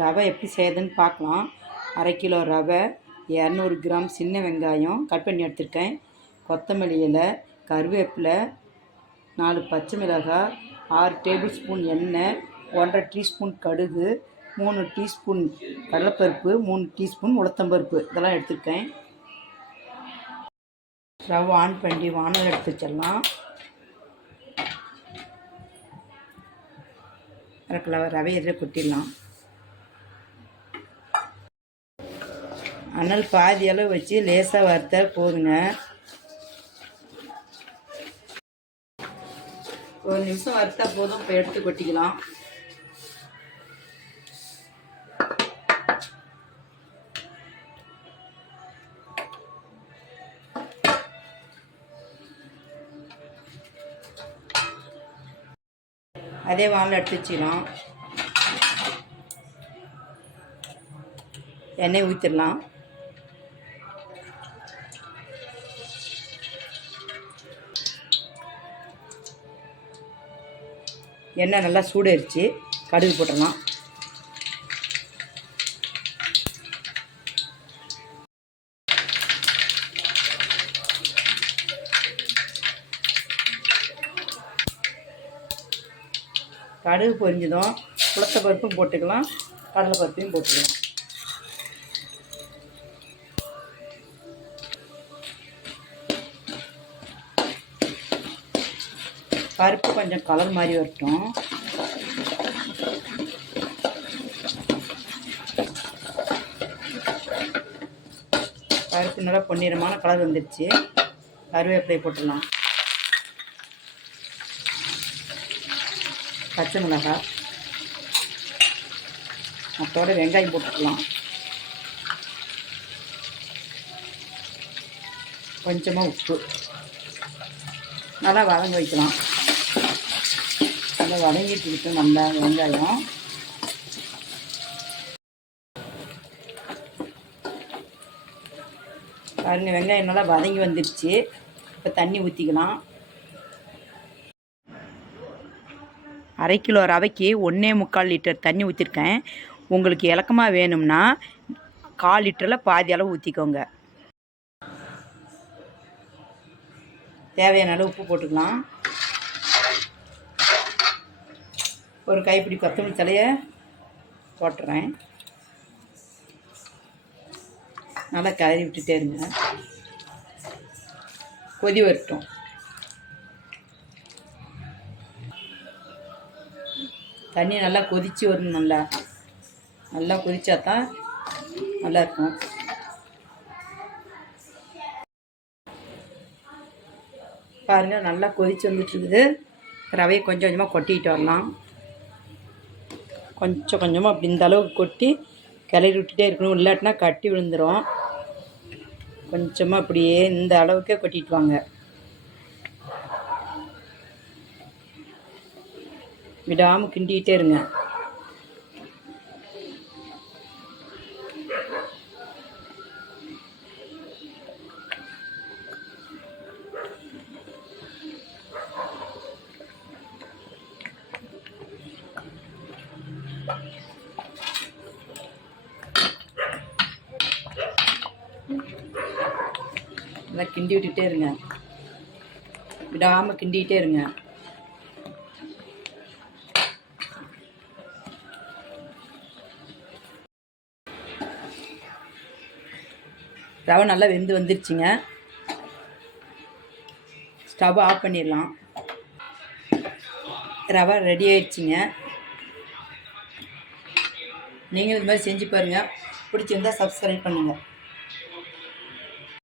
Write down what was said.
ரவை எப்படி செய்யறதுன்னு பார்க்கலாம். 1/2 கிலோ ரவை, 200 கிராம் சின்ன வெங்காயம் கட் பண்ணி எடுத்துருக்கேன், கொத்தமல்லி இலை, கருவேப்பிலை, 4 பச்சை மிளகாய், 6 டேபிள் ஸ்பூன் எண்ணெய், 1½ டீஸ்பூன் கடுகு, 3 டீஸ்பூன் கடலைப்பருப்பு, 3 டீஸ்பூன் உளுத்தம்பருப்பு இதெல்லாம் எடுத்துருக்கேன். ஸ்டவ் ஆன் பண்ணி வானல் எடுத்து வச்சிடலாம். 1/2 கிலோ ரவை இதில் கொட்டிடலாம். அனல் பாதி அளவு வச்சு லேசாக வறுத்தா போதுங்க. ஒரு நிமிஷம் வறுத்தா போதும். இப்போ எடுத்து கொட்டிக்கலாம். அதே வானில் எடுத்து வச்சிடலாம். எண்ணெய் ஊற்றிடலாம். எண்ணெய் நல்லா சூடாயிருச்சு. கடுகு போட்டுடலாம். கடுகு பொரிஞ்சதும் உளுத்த பருப்பும் போட்டுக்கலாம், கடலை பருப்பையும் போட்டுக்கலாம். பருப்பு கொஞ்சம் கலர் மாதிரி வரட்டும். பருப்பு நல்லா பொன்னிறமான கலர் வந்துடுச்சு. கருவேப்பிலை போட்டுடலாம். பச்சை மிளகாய், அதோட வெங்காயம் போட்டுக்கலாம். கொஞ்சமாக உப்பு. நல்லா வதங்க வைக்கலாம். நல்லா வதங்கிட்டு இருக்கு நல்லா வெங்காயம். பாருங்கள், வெங்காயம் நல்லா வதங்கி வந்துடுச்சு. இப்போ தண்ணி ஊற்றிக்கலாம். 1/2 கிலோ ரவைக்கு 1.25 லிட்டர் தண்ணி ஊற்றிருக்கேன். உங்களுக்கு இலக்கமாக வேணும்னா 1/4 லிட்டரில் பாதி அளவு ஊற்றிக்கோங்க. தேவையான அளவு உப்பு போட்டுக்கலாம். ஒரு கைப்பிடி கொத்தமல்லி தலையை போட்டுறேன். நல்லா கிளறி விட்டுட்டே இருங்க. கொதி வரட்டும். தண்ணி நல்லா கொதித்து வரணும். நல்லா கொதிச்சா தான் நல்லாயிருக்கும். பாருங்கள், நல்லா கொதித்து வந்துட்டுருக்குது. ரவையை கொஞ்சம் கொஞ்சமாக கொட்டிக்கிட்டு வரலாம். கொஞ்சம் கொஞ்சமாக அப்படி இந்த அளவுக்கு கொட்டி கிளறி விட்டுட்டே இருக்கணும். இல்லாட்டினா கட்டி விழுந்துடும். கொஞ்சமாக அப்படியே இந்த அளவுக்கே கொட்டிட்டு வாங்க. விடாமல் கிண்டிக்கிட்டே இருங்க. நல்லா கிண்டி விட்டுட்டே இருங்க. விடாமல் கிண்டிக்கிட்டே இருங்க. ரவை நல்லா வெந்து வந்துருச்சுங்க. ஸ்டவ் ஆஃப் பண்ணிடலாம். ரவை ரெடி ஆயிடுச்சுங்க. நீங்களும் இது மாதிரி செஞ்சு பாருங்கள். பிடிச்சிருந்தா சப்ஸ்கிரைப் பண்ணுங்கள்.